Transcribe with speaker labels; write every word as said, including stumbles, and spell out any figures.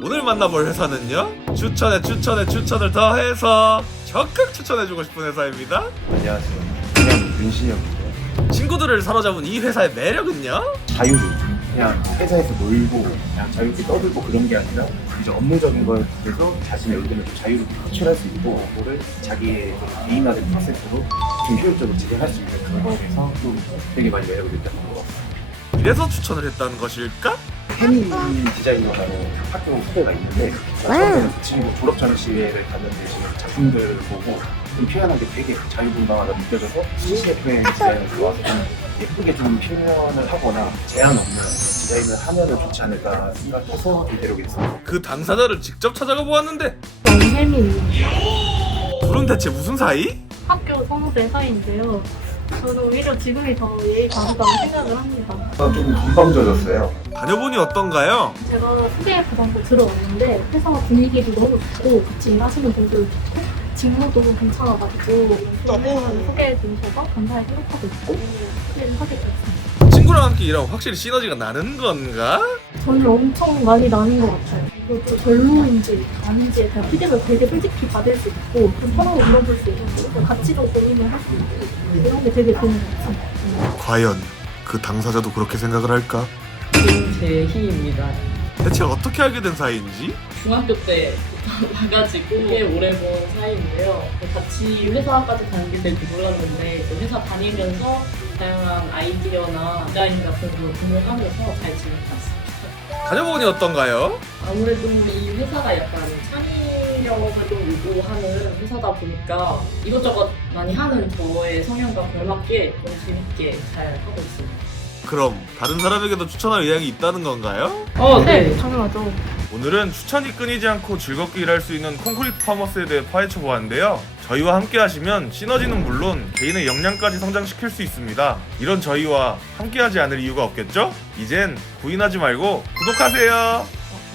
Speaker 1: 오늘 만나볼 회사는요, 추천에 추천에 추천을 더해서 적극 추천해주고 싶은 회사입니다.
Speaker 2: 안녕하세요. 그냥 윤신혁인데요.
Speaker 1: 친구들을 사로잡은 이 회사의 매력은요,
Speaker 2: 자유로 그냥 회사에서 놀고 그냥 자유롭게 떠들고 그런 게 아니라 이제 업무적인 거에 대해서 자신의 의견을 좀 자유롭게 표출할 수 있고 그거를 자기의 개인화된 프로세스로 좀 효율적으로 진행할 수 있는 그런 거에 대해서 또 되게 많이 매력을 느꼈던 것 같습니다.
Speaker 1: 이래서 추천을 했다는 것일까?
Speaker 2: 혜민 디자이너라는 학교 후배가 있는데 처음에는 그 친구 졸업 전시회를 갔는데 지금 작품들 보고 좀 표현한 게 되게 자유분방하다 느껴져서 씨씨에프엠 디자이너가 들어와서 좀 예쁘게 좀 표현을 하거나 제한 없는 그런 디자인을 하면 좋지 않을까 생각해서 이 데려오게 됐습니다.
Speaker 1: 그 당사자를 직접 찾아가 보았는데
Speaker 3: 원혜민이요.
Speaker 1: 둘은 대체 무슨 사이?
Speaker 3: 학교 선후배 사이인데요. 저는 오히려 지금이 더 예의 바르다고 생각을 합니다.
Speaker 2: 좀 건방져졌어요.
Speaker 1: 다녀보니 어떤가요?
Speaker 3: 제가 소개부담도 들어왔는데 회사 분위기도 너무 좋고 같이 일하시는 분들도 좋고 직무도 괜찮아가지고 너무 소개해 주셔서 감사히 생각하고 있고 소개를 하게 됐습니다.
Speaker 1: 친구랑 함께 일하면 확실히 시너지가 나는 건가?
Speaker 3: 저는 엄청 많이 나는 것 같아요. 그리고 별로인지 아닌지에 대한 피드백을 되게 솔직히 받을 수 있고 좀 서로 물어볼 수 있고 같이 좀 고민을 할 수 있고 이런 게 되게 좋은 것 같아요.
Speaker 1: 과연 그 당사자도 그렇게 생각을 할까?
Speaker 4: 김재희입니다.
Speaker 1: 대체 어떻게 알게 된 사이인지?
Speaker 4: 중학교 때부터 봐가지고 꽤 오래 본 사이인데요. 같이 회사까지 다니게 될줄 몰랐는데 그 회사 다니면서 다양한 아이디어나 디자인 같은 걸 공유하면서 잘 지내봤습니다.
Speaker 1: 다녀보니 어떤가요?
Speaker 4: 아무래도 이 회사가 약간 창의력을 좀 요구하는 회사다 보니까 이것저것 많이 하는 저의 성향과 걸맞게 좀 재밌게 잘 하고 있습니다.
Speaker 1: 그럼 다른 사람에게도 추천할 의향이 있다는 건가요?
Speaker 4: 어,
Speaker 3: 네, 당연하죠.
Speaker 1: 오늘은 추천이 끊이지 않고 즐겁게 일할 수 있는 콘크리트 파머스에 대해 파헤쳐 보았는데요. 저희와 함께 하시면 시너지는 물론 개인의 역량까지 성장시킬 수 있습니다. 이런 저희와 함께 하지 않을 이유가 없겠죠? 이젠 구인하지 말고 구독하세요.